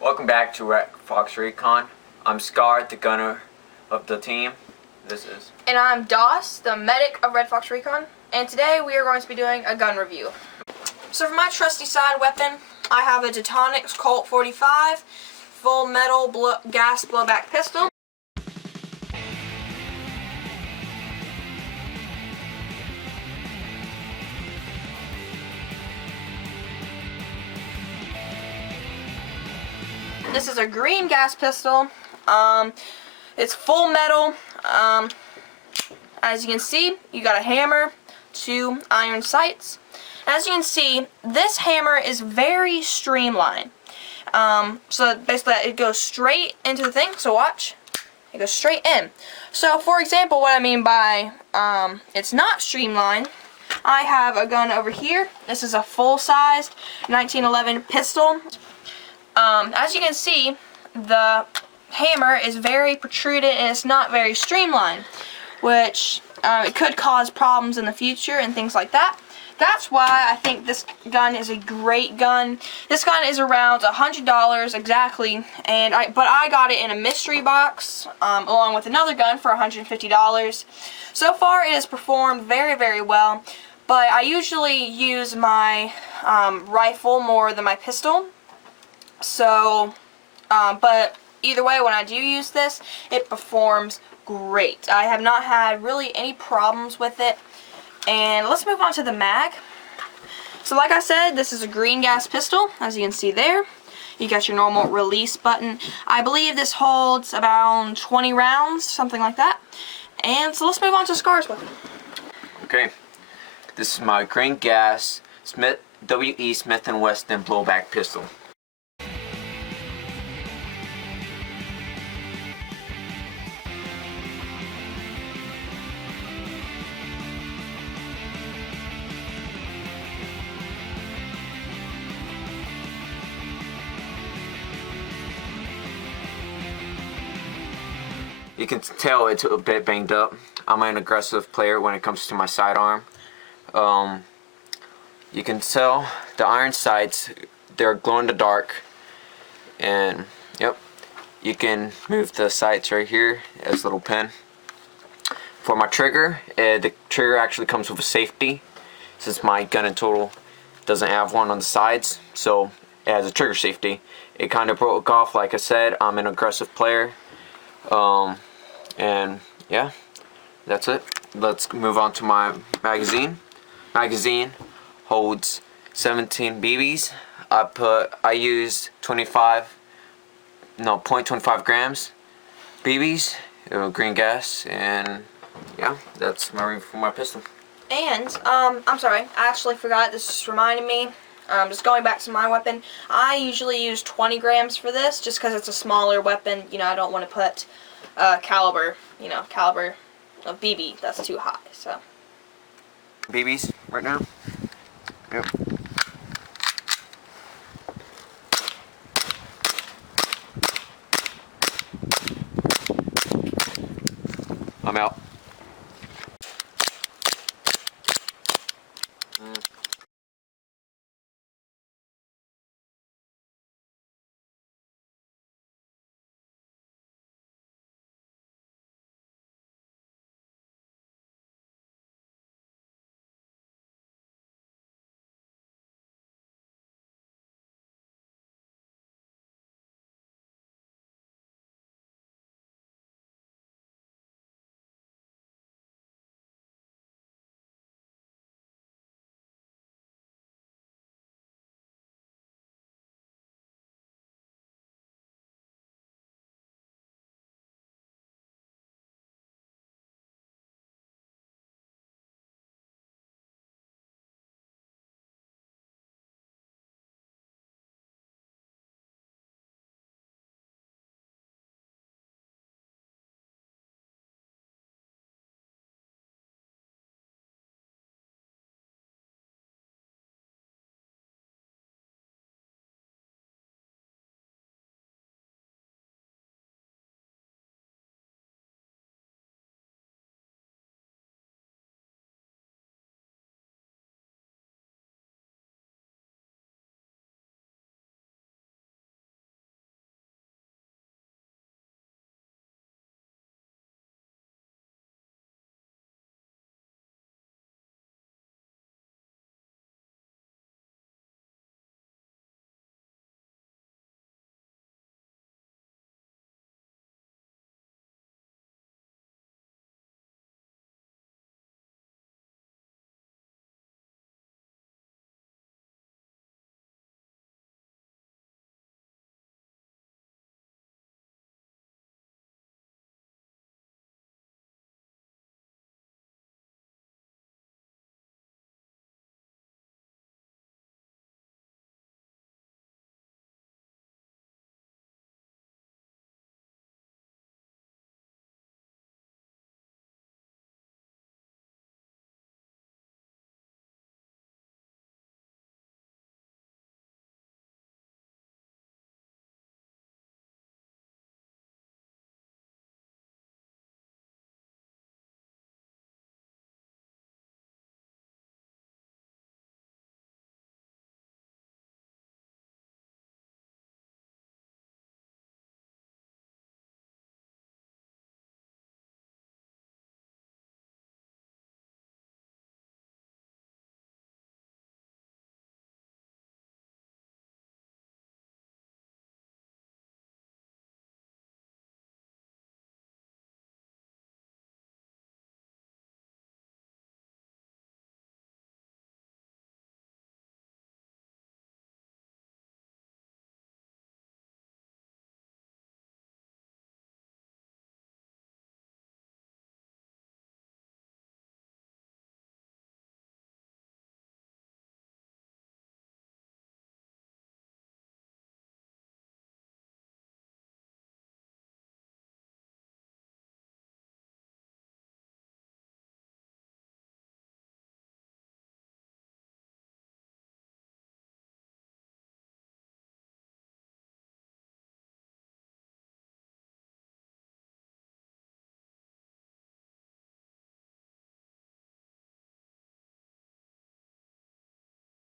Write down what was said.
Welcome back to Red Fox Recon. I'm Scar, the gunner of the team. This is... And I'm Doss, the medic of Red Fox Recon. And today we are going to be doing a gun review. So for my trusty side weapon, I have a Detonics Colt 45 full metal gas blowback pistol. This is a green gas pistol. It's full metal. As you can see, you got a hammer, 2 iron sights. As you can see, this hammer is very streamlined. So basically it goes straight into the thing, so watch. It goes straight in. So for example, what I mean by it's not streamlined, I have a gun over here. This is a full-sized 1911 pistol. As you can see, the hammer is very protruded and it's not very streamlined, which it could cause problems in the future and things like that. That's why I think this gun is a great gun. This gun is around $100 exactly, but I got it in a mystery box along with another gun for $150. So far it has performed very, very well, but I usually use my rifle more than my pistol. So, but either way, when I do use this, it performs great. I have not had really any problems with it. And let's move on to the mag. So like I said, this is a green gas pistol, as you can see there. You got your normal release button. I believe this holds about 20 rounds, something like that. And so let's move on to Scar's weapon. Okay, this is my green gas W.E. Smith & Wesson blowback pistol. You can tell it's a bit banged up. I'm an aggressive player when it comes to my sidearm. You can tell the iron sights, they're glow in the dark. And yep, you can move the sights right here as a little pin. For my trigger, the trigger actually comes with a safety, since my gun in total doesn't have one on the sides, so it has a trigger safety. It kind of broke off. Like I said, I'm an aggressive player. And yeah, that's it. Let's move on to my magazine. Magazine holds 17 BBs. I used 0.25 grams BBs, green gas, and yeah, that's my review for my pistol. And I'm sorry, I actually forgot. This just reminded me. Just going back to my weapon, I usually use 20 grams for this, just because it's a smaller weapon. You know, I don't want to put caliber of BB, that's too high, so. BBs right now? Yep. I'm out.